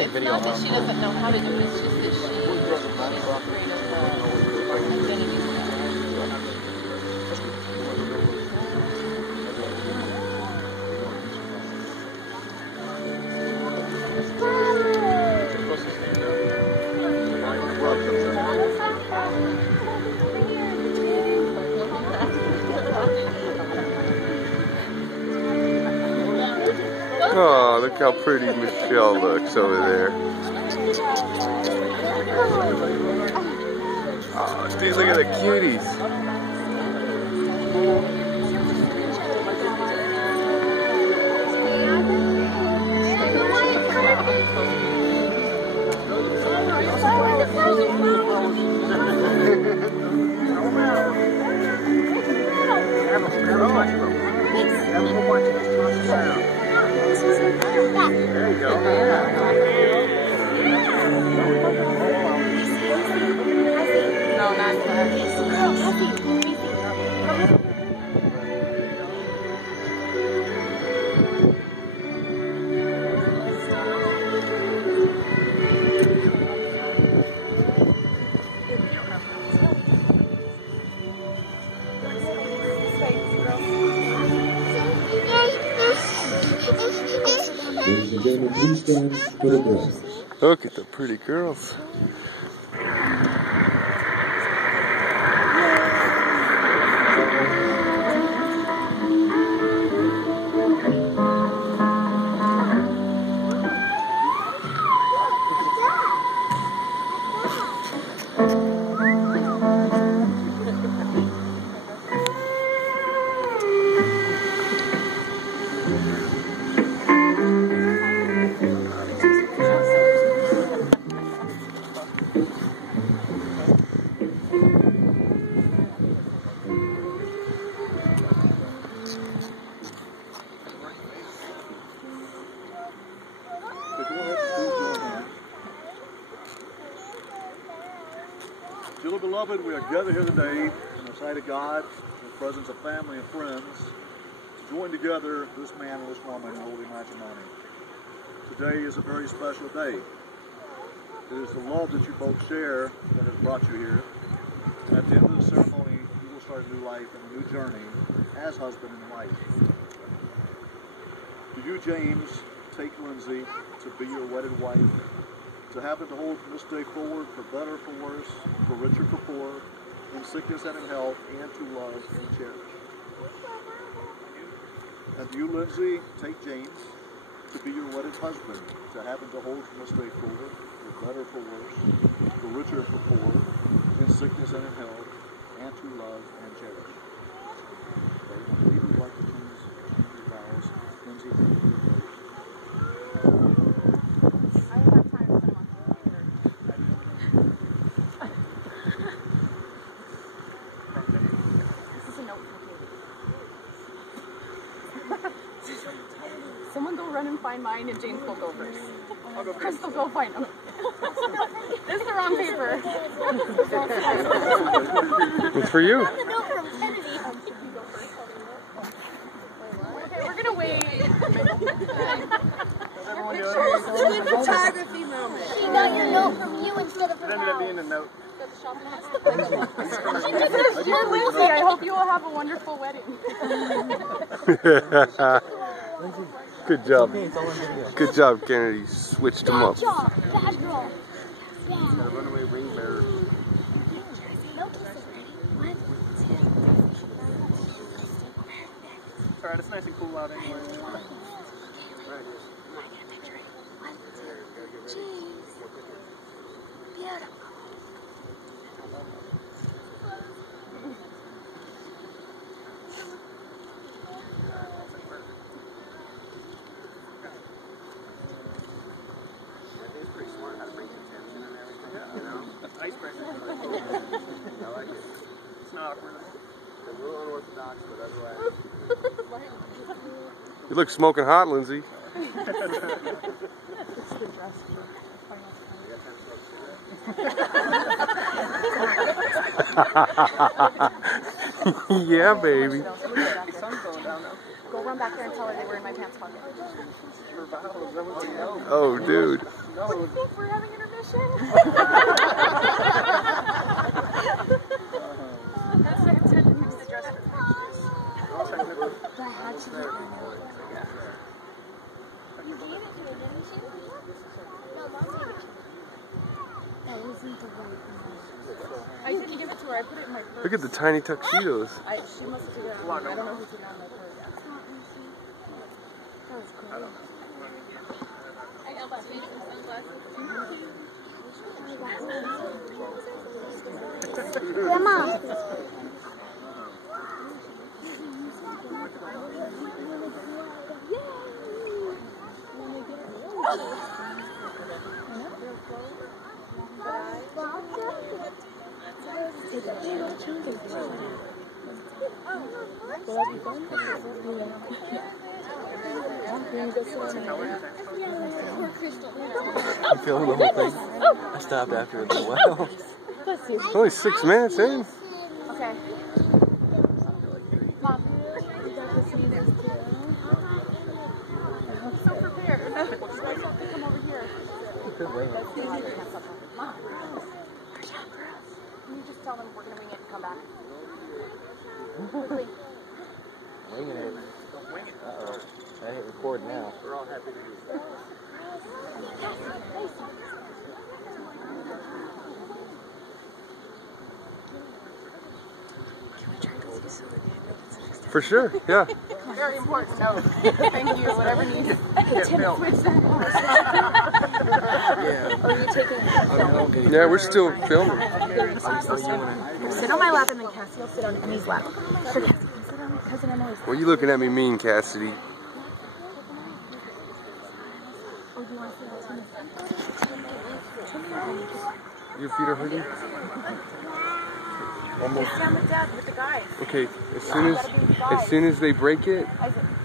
It's not that she doesn't know how to do it, it's just that she's afraid of her identity. Oh, look how pretty Michelle looks over there. Oh, dude, look at the cuties. There you go. No, not that. Ladies and gentlemen, please stand for the bell. Look at the pretty girls. Dearly beloved, we are gathered here today in the sight of God, in the presence of family and friends, to join together this man and this woman in holy matrimony. Today is a very special day. It is the love that you both share that has brought you here. And at the end of the ceremony, you will start a new life and a new journey as husband and wife. Do you, James, take Lindsay to be your wedded wife, to have and to hold from this day forward, for better, for worse, for richer, for poor, in sickness and in health, and to love and cherish? And do you, Lindsay, take James to be your wedded husband, to have and to hold from this day forward, for better, for worse, for richer, for poor, in sickness and in health, and to love and cherish? Okay, if you'd like to change your vows, Lindsay, can you do first? Someone go run and find mine, and James will go first. Crystal, go find them. This is the wrong paper. It's for you. Okay, we're gonna wait. Good photography moment. She got your note from you instead of from It ended up being a note. Dear Lindsay, I hope you will have a wonderful wedding. Good job. Good job, Kennedy. Switched them up. Bad job. Bad girl. Yeah. Runaway ring bearer. It's alright, it's nice and cool out anyway. Right. Beautiful. Icebreaker. I like it. It's not awkward. A little unorthodox, but otherwise. You look smoking hot, Lindsay. Yeah, baby. Go run back there and tell her they were in my pants pocket. Oh, dude. What do you think? We're having intermission? That's the intent to fix the dress for the pictures. The hatchet is there. You gave it to her, didn't you? No, Mom gave it to her. That wasn't the right one. I didn't give it to her. I put it in my purse. Look at the tiny tuxedos. She must have taken it out. I don't know who took it out of my purse. That was cool. I got my feet and sunglasses. Grandma. You feeling the whole thing? I stopped after a little while. It's only 6 minutes in. Okay. Mom. I'm so prepared. Come over here. Mom. Can you just tell them we're going to wing it and come back? Quickly. Winging it. Uh-oh. I hit record now. We're all happy to do it. For sure, yeah. Very important note. Thank you. Whatever needed. Yeah, we're still filming. Sit on my lap and then Cassie will sit on Emmy's lap. Sure, Cassie, sit on Cousin Emily's lap. What are you looking at me mean, Cassidy? Oh, do you want to sit on Your feet are hurting? Almost. Sit down with Dad, with the guys. Okay, as soon as they break it,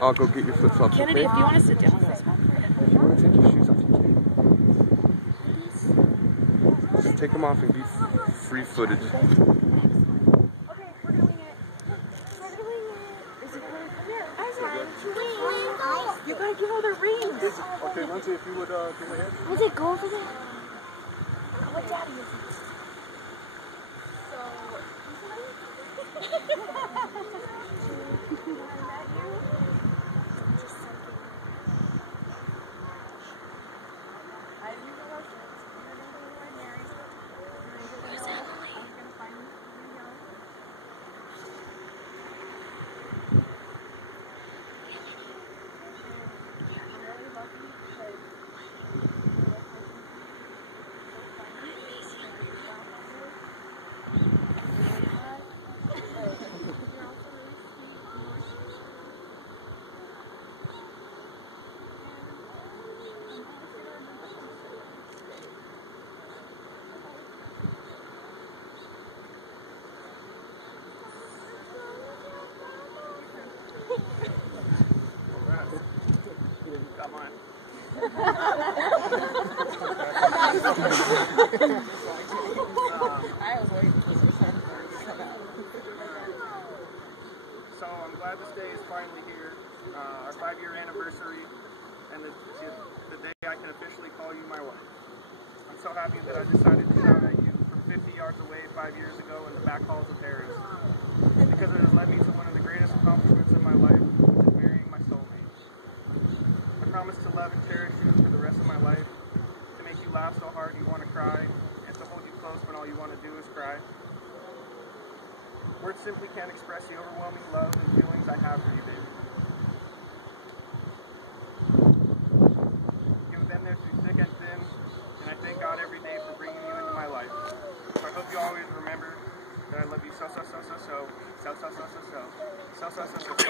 I'll go get your flip flops. Kennedy, okay? if you want to sit down, that's fine. If you want to take your shoes off, you can. Just take them off and be free-footed. Okay, we're doing it. We're doing it. Is it really? Come here. You gotta give her the rings. Okay, Lindsay, if you would give me a hand. Was it gold for that? What daddy is it? Got mine. So I'm glad this day is finally here, our 5-year anniversary, and the day I can officially call you my wife. I'm so happy that I decided to shout at you from 50 yards away 5 years ago in the back halls of Paris, because it has led me to one of the greatest accomplishments in my life, which is marrying my soulmate. I promise to love and cherish you for the rest of my life, to make you laugh so hard you want to cry, and to hold you close when all you want to do is cry. Words simply can't express the overwhelming love and feelings I have for you, baby. You've been there through thick and thin, and I thank God every day for bringing you into my life. So I hope you always remember that I love you so, so, so, so, so, so, so, so, so, so, so, so, so,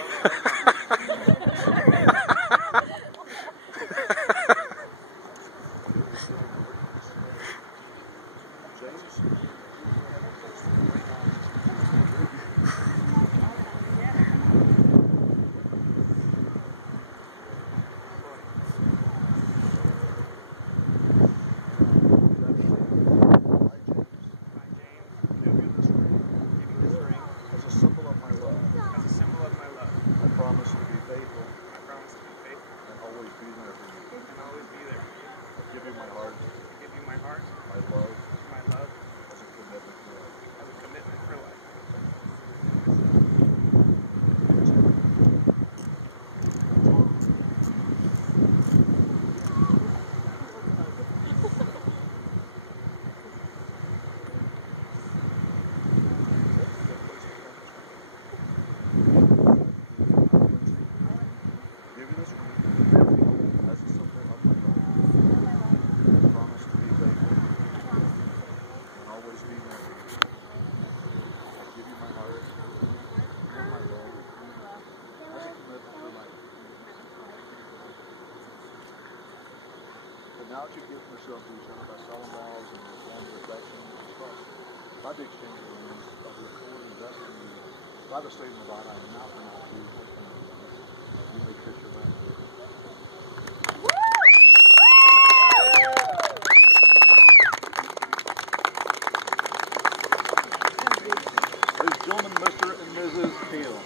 love my love as a commitment to life. as a commitment for life. Give you this ring as a symbol of my love. I promise to be faithful and always be there. I give you my heart and my love as a commitment for life. But now that you've given yourself to each other by solemn vows and with bond of affection and trust, by the exchange of rings, by the accord invested in you, by the statement of I am now pronounced you husband and wife, you may kiss your last ring. Ladies and gentlemen, Mr. and Mrs. Hill.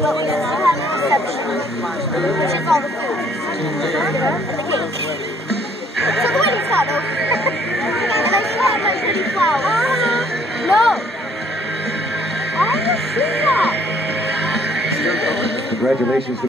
But we also have a reception, which is all the food and the cake. So the wedding's not over. And I still have my pretty flowers. No! I want to see that! Congratulations.